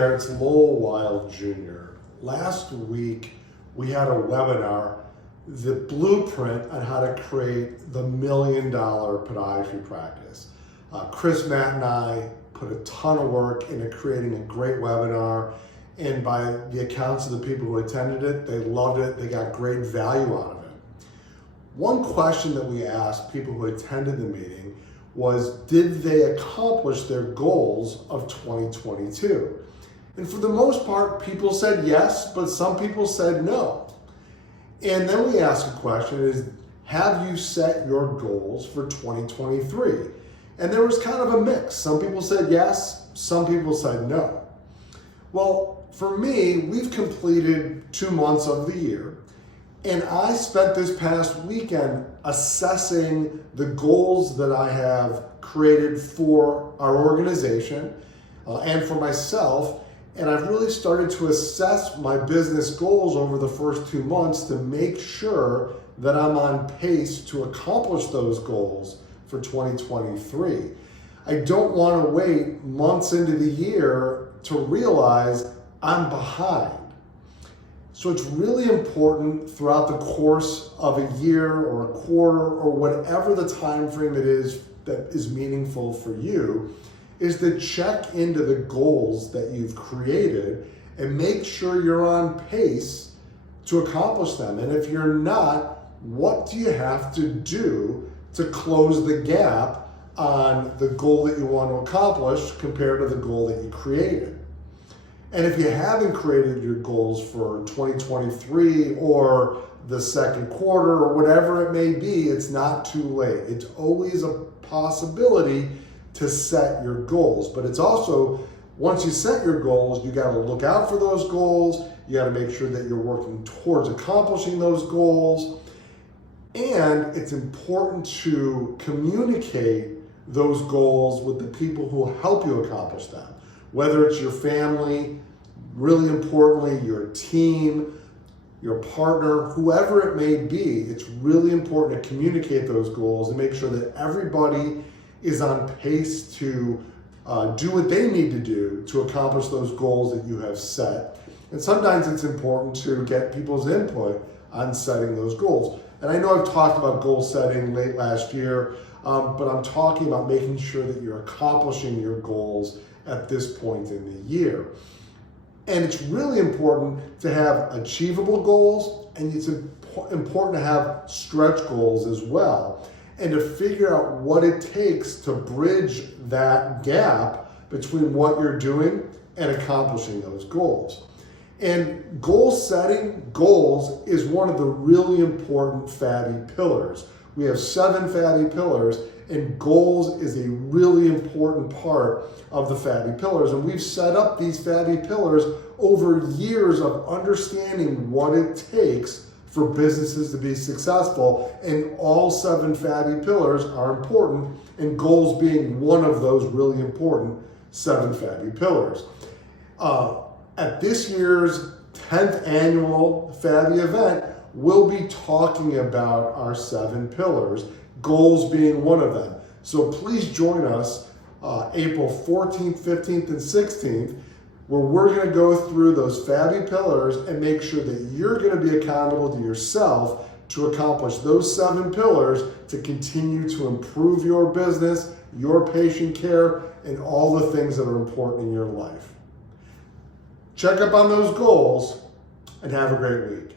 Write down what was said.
there, it's Lowell Wild Jr. Last week, we had a webinar, the blueprint on how to create the $1 million podiatry practice. Chris, Matt, and I put a ton of work into creating a great webinar, and by the accounts of the people who attended it, they loved it, they got great value out of it. One question that we asked people who attended the meeting was, did they accomplish their goals of 2022? And for the most part, people said yes, but some people said no. And then we asked a question is, have you set your goals for 2023? And there was kind of a mix. Some people said yes, some people said no. Well, for me, we've completed 2 months of the year, and I spent this past weekend assessing the goals that I have created for our organization and for myself. And I've really started to assess my business goals over the first 2 months to make sure that I'm on pace to accomplish those goals for 2023. I don't want to wait months into the year to realize I'm behind. So it's really important throughout the course of a year or a quarter or whatever the time frame it is that is meaningful for you, is to check into the goals that you've created and make sure you're on pace to accomplish them. And if you're not, what do you have to do to close the gap on the goal that you want to accomplish compared to the goal that you created? And if you haven't created your goals for 2023 or the second quarter or whatever it may be, it's not too late. It's always a possibility to set your goals. But it's also, once you set your goals, you got to look out for those goals. You got to make sure that you're working towards accomplishing those goals. And it's important to communicate those goals with the people who will help you accomplish them. Whether it's your family, really importantly, your team, your partner, whoever it may be, it's really important to communicate those goals and make sure that everybody is on pace to do what they need to do to accomplish those goals that you have set. And sometimes it's important to get people's input on setting those goals. And I know I've talked about goal setting late last year, but I'm talking about making sure that you're accomplishing your goals at this point in the year. And it's really important to have achievable goals, and it's important to have stretch goals as well, and to figure out what it takes to bridge that gap between what you're doing and accomplishing those goals. And goal setting, goals, is one of the really important FABI pillars. We have 7 FABI pillars, and goals is a really important part of the FABI pillars. And we've set up these FABI pillars over years of understanding what it takes for businesses to be successful. And all 7 FABI pillars are important, and goals being one of those really important 7 FABI pillars. At this year's 10th annual FABI event, we'll be talking about our 7 pillars, goals being one of them. So please join us April 14th, 15th, and 16th, where we're going to go through those FABI pillars and make sure that you're going to be accountable to yourself to accomplish those 7 pillars to continue to improve your business, your patient care, and all the things that are important in your life. Check up on those goals and have a great week.